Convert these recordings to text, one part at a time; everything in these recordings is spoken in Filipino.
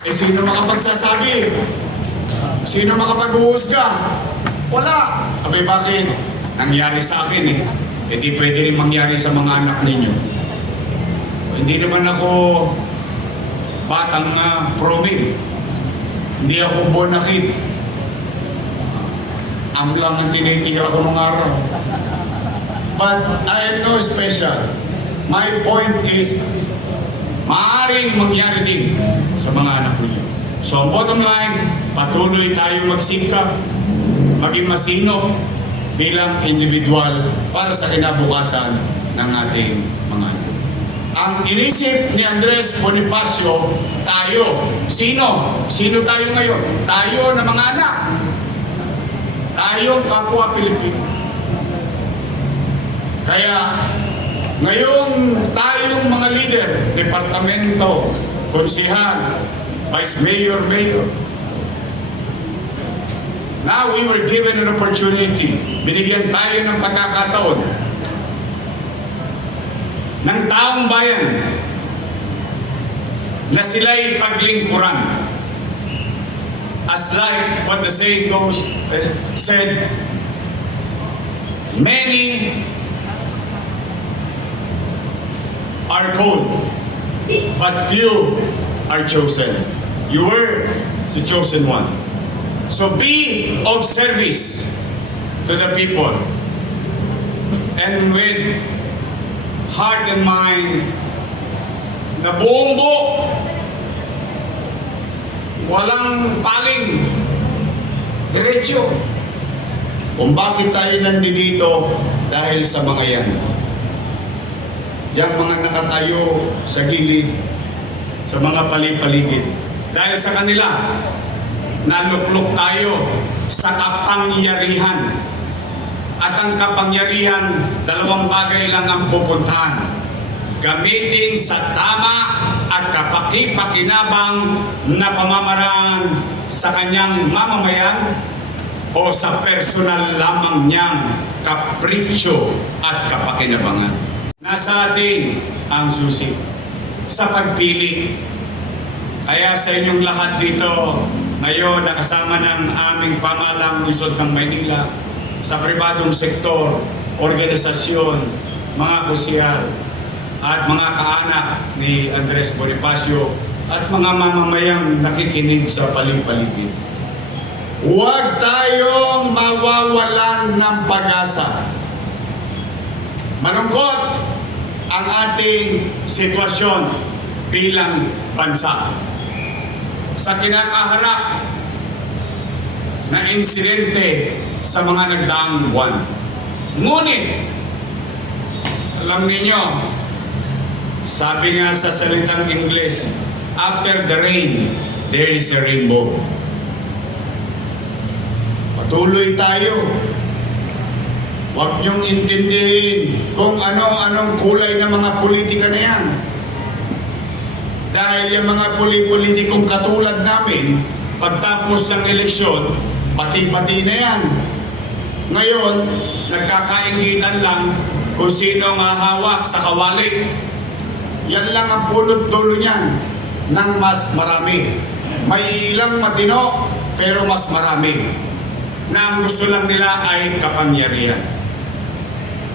Eh, sino makapagsasabi? Sino makapag-uusga? Wala. Abay, bakit? Nangyari sa akin eh. Eh di pwede rin mangyari sa mga anak ninyo. Hindi naman ako batang promil. Hindi ako bonakid. Amlang ang tinitira ko nung araw. But I am no special. My point is, maaaring mangyari din sa mga anak ninyo. So, bottom line, patuloy tayong magsikap, maging masinop bilang individual para sa kinabukasan ng ating mga anak. Ang inisip ni Andres Bonifacio, tayo. Sino? Sino tayo ngayon? Tayo na mga anak. Tayong kapwa Pilipino. Kaya, ngayong tayong mga leader, departamento, konsihal, vice mayor, mayor, now we were given an opportunity, binigyan tayo ng pagkakataon ng taong bayan na sila'y paglingkuran. As like what the saying goes, said, many are called, but few are chosen. You were the chosen one. So be of service to the people. And with heart and mind na buong buo, walang paling, diretso. Kung bakit tayo nandito dahil sa mga yan. Yang mga nakatayo sa gilid, sa mga paligid. Dahil sa kanila, naluklok tayo sa kapangyarihan. At ang kapangyarihan, dalawang bagay lang ang pupuntahan. Gamitin sa tama at kapaki-pakinabang na pamamaraan sa kanyang mamamayan o sa personal lamang niyang kapritsyo at kapakinabangan. Nasa atin ang susi sa pagpili. Kaya sa inyong lahat dito, ngayon nakasama ng aming pamahalang lungsod ng Maynila, sa pribadong sektor, organisasyon, mga kusyal, at mga kaanak ni Andres Bonifacio, at mga mamamayang nakikinig sa paligid. Huwag tayong mawawalan ng pag-asa. Malungkot ang ating sitwasyon bilang bansa. Sa kinakaharap na insidente sa mga nagdaang buwan. Ngunit, alam ninyo, sabi nga sa salitang Ingles, after the rain, there is a rainbow. Patuloy tayo. Huwag niyong intindihin kung ano-anong kulay ng mga politika na yan. Dahil yung mga politikong katulad namin, pagtapos ng eleksyon, pati-pati na yan. Ngayon, nagkakaingitan lang kung sino ang hawak sa kawali. Yan lang ang pulot dulo niyan ng mas marami. May ilang matino, pero mas marami. Na ang gusto lang nila ay kapangyarihan.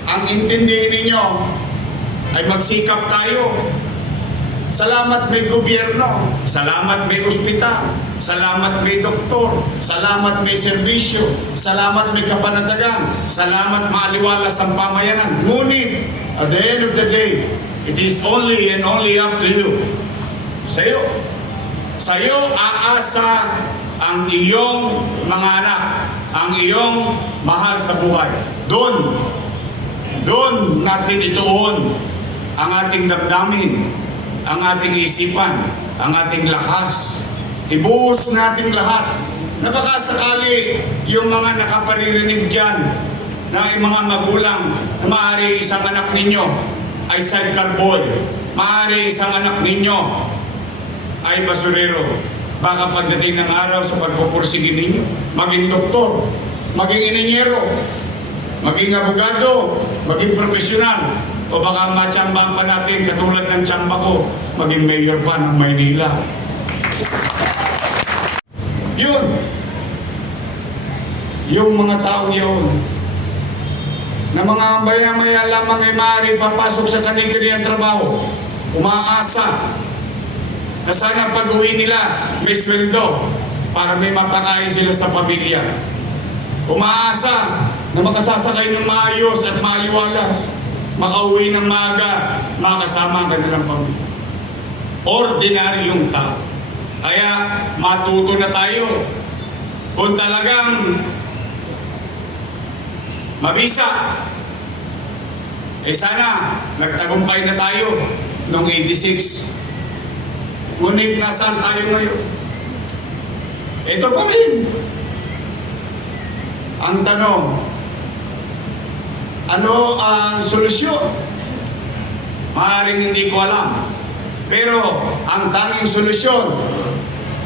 Ang intindihin ninyo ay magsikap tayo. Salamat may gobyerno, salamat may ospital, salamat may doktor, salamat may serbisyo, salamat may kapanatagan, salamat maaliwalas ang pamayanan. Ngunit, at the end of the day, it is only and only up to you. Sa'yo. Sa'yo aasa ang iyong mga anak, ang iyong mahal sa buhay. Doon natin ituon ang ating damdamin, ang ating isipan, ang ating lakas. Ibuhos natin lahat. Na baka sakali yung mga nakaparirinig dyan na yung mga magulang na maaari isang anak ninyo ay sidecar boy, maaari isang anak ninyo ay basurero. Baka pagdating ng araw sa pagpupursige ninyo, maging doktor, maging ininyero, maging abogado, maging profesional, o baka matsambahan pa natin katulad ng tsamba ko, maging mayor pa ng Maynila. Yun. Yung mga taong yun, na mga maya-maya lamang ay maaari papasok sa kanilang trabaho, umaasa na sana pag-uwi nila may sweldo para may mapakain sila sa pamilya. Umaasa na makasasakay ng maayos at maaliwalas, makauwi ng maaga, makasama ang kanilang pamilya. Ordinaryong tao. Kaya matuto na tayo kung talagang mabisa. Sana nagtagumpay na tayo noong 86. Ngunit nasaan tayo ngayon? Ito pa rin. Ang tanong, ano ang solusyon? Maaaring hindi ko alam. Pero ang tanging solusyon,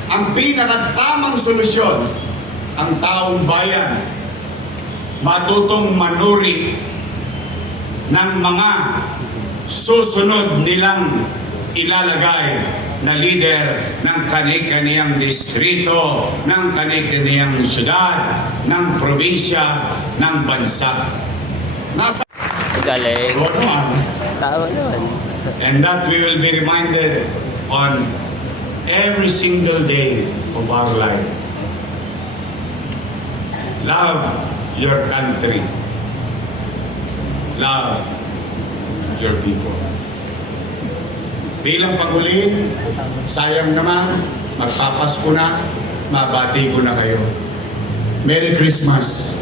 ang pinakatamang solusyon, ang taong bayan, matutong manuri ng mga susunod nilang ilalagay na leader ng kani-kaniyang distrito, ng kani-kaniyang syudad, ng probinsya, ng bansa. Nasa Galing. Tao naman. And that we will be reminded on every single day of our life. Love your country. Love your people. Bilang panghuli, sayang naman, magpapasko na, mabati ko na kayo. Merry Christmas!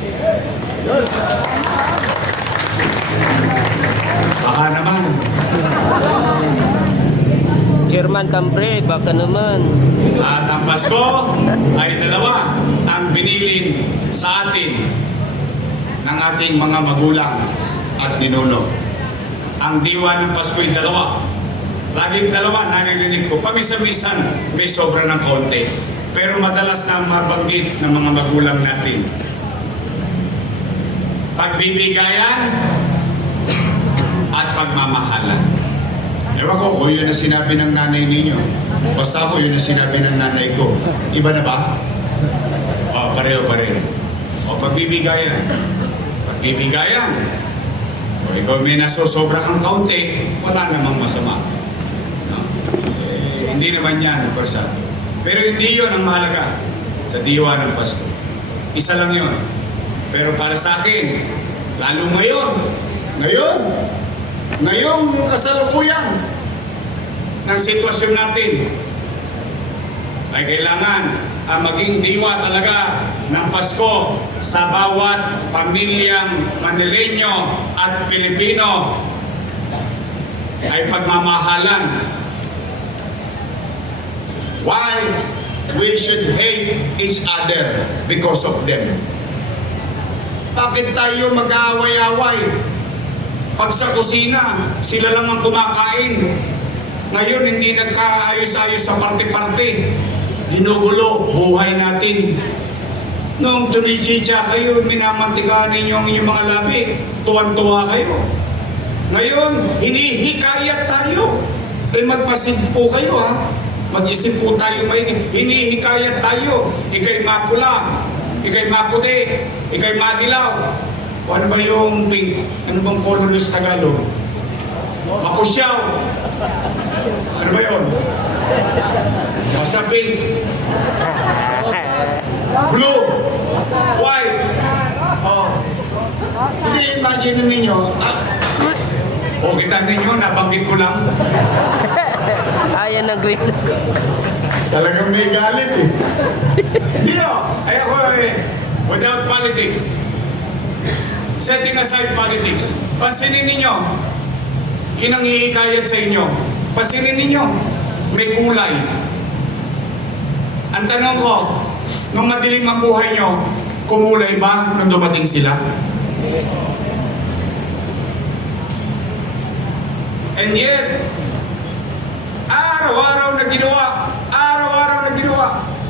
Baka naman. Chairman Campre, baka naman. At ang Pasko ay dalawa ang binilin sa atin ng ating mga magulang at ninuno. Ang diwa ng Pasko ay dalawa. Laging dalawa, naririnig ko. Pamisa-misan, may sobra ng konti. Pero madalas na mabanggit ng mga magulang natin. Pagbibigayan at pagmamahalan. Ewan ko kung yun ang sinabi ng nanay ninyo. Basta ako yun ang sinabi ng nanay ko. Iba na ba? O, pareho-pareho. O, pagbibigayan. Pagbibigayan. O, ikaw may nasusobra kang kaunti, wala namang masama. No? Hindi naman yan, persa. Pero hindi yun ang mahalaga sa diwa ng Pasko. Isa lang yun. Pero para sa akin, lalo ngayong kasalukuyan ng sitwasyon natin, ay kailangan ang maging diwa talaga ng Pasko sa bawat pamilyang Manileño at Pilipino ay pagmamahalan. Why we should hate each other because of them? Bakit tayo mag-aaway-away? Pag sa kusina, sila lang ang kumakain. Ngayon, hindi nagkaayos-ayos sa parte-parte. Ginugulo, buhay natin. Noong tulichicha kayo, minamantikaan ninyo ang inyong mga labi. Tuwan-tuwa kayo. Ngayon, hinihikayat tayo. Magpasid po kayo, ha? Mag-isip po tayo maigi. Hinihikayat tayo. Ika'y mapula. Ika'y maputi. Ika'y madilaw. O ano ba yung pink? Ano bang color sa Tagalog? Mapusyaw. Ano ba yun? Basta pink. Blue. White. Oh. Hindi, imagine ninyo. O kita ninyo, nabanggit ko lang. Ayan na green. Talagang may galit eh. Hindi ay ako without politics. Setting aside politics. Pansinin ninyo, hinanghihikayat sa inyo. Pansinin ninyo, may kulay. Ang tanong ko, nung madilim ang buhay nyo, kumulay ba nung dumating sila? And yet, araw-araw na ginawa,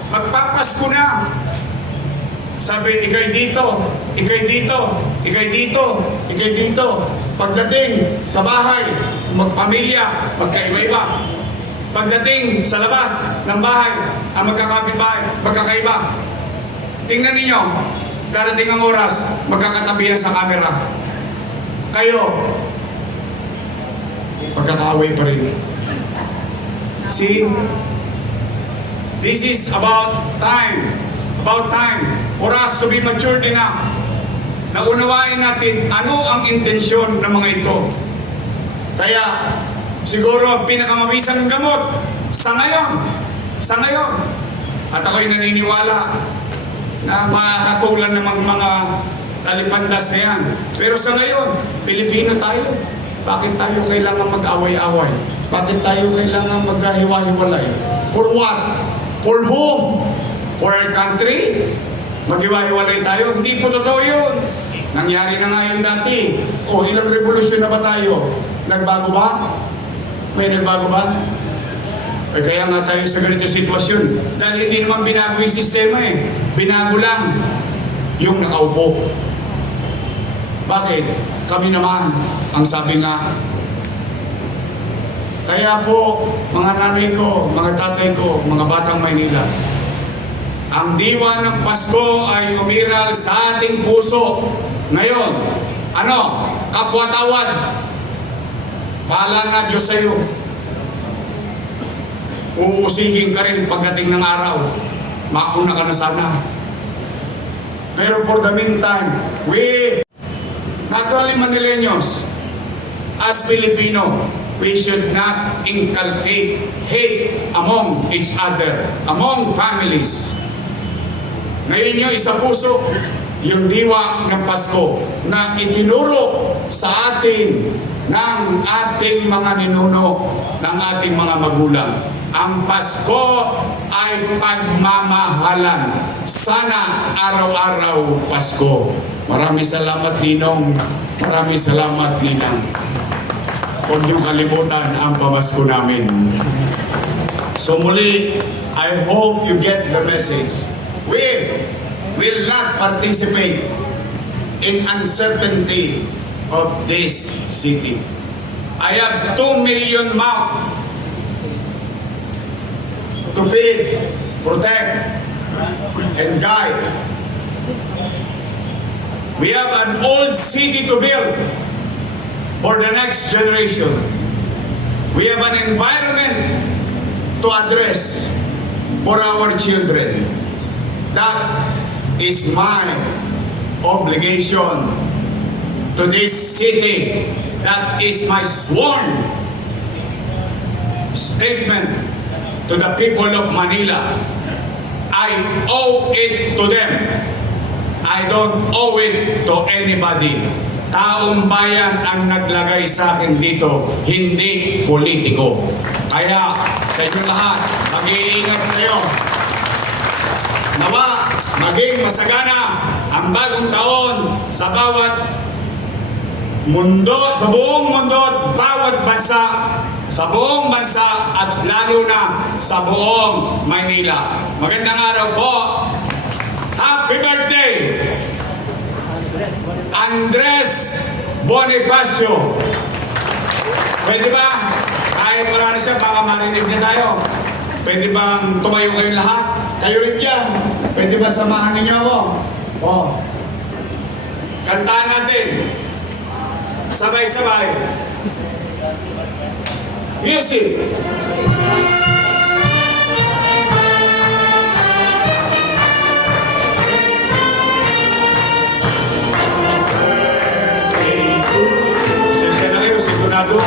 magpapasko na. Sabi, ikay dito, ikay dito, ikay dito, ikay dito. Pagdating sa bahay, magpamilya, magkaiba-iba. Pagdating sa labas ng bahay, ang magkakapitbahay, magkakaiba. Tingnan ninyo, darating ang oras, magkakatabihan sa camera. Kayo, magkakaaway pa rin. See? This is about time for us to be matured enough na unawain natin ano ang intensyon ng mga ito. Kaya, siguro ang pinakamabisang gamot sa ngayon, at ako'y naniniwala na mahatulan ng mga talipandas na yan. Pero sa ngayon, Pilipino tayo. Bakit tayo kailangan mag-away-away? Bakit tayo kailangan maghiwa-hiwalay? For what? For whom? For our country? Maghiwa-hiwalay tayo? Hindi po totoo yun. Nangyari na nga yun dati. O, ilang revolusyon na ba tayo? Nagbago ba? May nagbago ba? Eh, kaya nga tayo sa ganito sitwasyon. Dahil hindi naman binago yung sistema eh. Binago lang yung nakaupo. Bakit? Kami naman, ang sabi nga. Kaya po, mga nanay ko, mga tatay ko, mga batang Maynila, ang diwa ng Pasko ay umiral sa ating puso. Ngayon, ano? Kapwa-tawad. Bahala na Diyos sa'yo. Uusigin ka rin pagdating ng araw. Mauna ka na sana. Pero for the meantime, not only Manileños, as Filipino, we should not inculcate hate among each other, among families. Ngayon nyo isa puso yung diwa ng Pasko na itinuro sa atin ng ating mga ninuno, ng ating mga magulang. Ang Pasko ay pagmamahalan. Sana araw-araw Pasko. Maraming salamat, Ninong. Maraming salamat, Ninang. Huwag niyong kalimutan ang pamasko namin. So muli, I hope you get the message. We will not participate in uncertainty of this city. I have 2 million mouths to feed, protect, and guide. We have an old city to build for the next generation. We have an environment to address for our children. That is my obligation to this city. That is my sworn statement to the people of Manila. I owe it to them. I don't owe it to anybody. Taong bayan ang naglagay sa akin dito, hindi politiko. Kaya sa inyo lahat, mag-iingat kayo. Nawa, maging masagana ang bagong taon sa bawat mundo, sa buong mundo at bawat bansa, sa buong bansa at lalo na sa buong Maynila. Magandang araw po. Happy birthday! Andres Bonifacio. Pwede ba? Kahit marami siya, baka marinig na tayo. Pwede bang tumayo kayong lahat? Kayo rin dyan. Pwede ba samahan ninyo ako? Oh. Kantaan natin. Sabay-sabay. Music! Sesya na kayo, sigurado.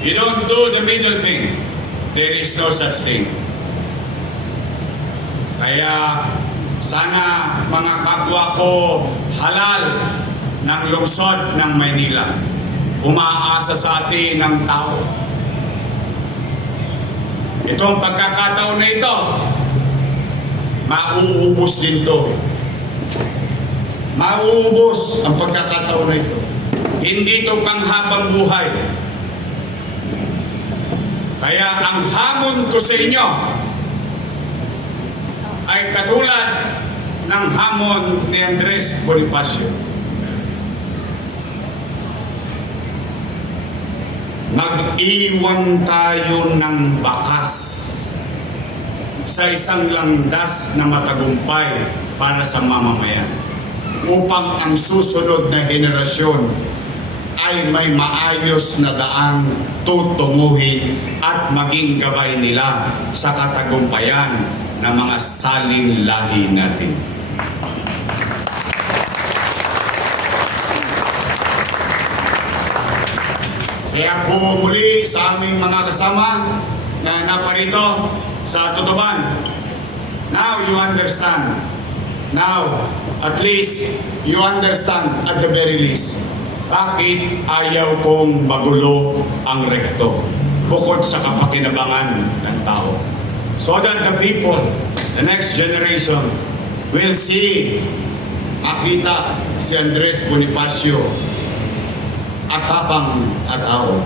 You don't do the middle thing. There is no such thing. Kaya Sana mga kapwa ko halal ng lungsod ng Maynila, umaasa sa atin ng tao. Itong pagkakataon na ito, mauubos din to. Mauubos ang pagkakataon na ito. Hindi ito panghabang buhay. Kaya ang hamon ko sa inyo ay katulad ng hamon ni Andres Bonifacio. Mag-iwan tayo ng bakas sa isang landas na matagumpay para sa mamamayan upang ang susunod na henerasyon ay may maayos na daang tutunguhin at maging gabay nila sa katagumpayan ng mga salin lahi natin. Kaya po muli sa aming mga kasama na naparito sa Tutuban, now you understand. Now, at least, you understand at the very least, bakit ayaw kong magulo ang rekto bukod sa kapakinabangan ng tao. So that the people, the next generation, will see, makita si Andres Bonifacio at tapang at tao.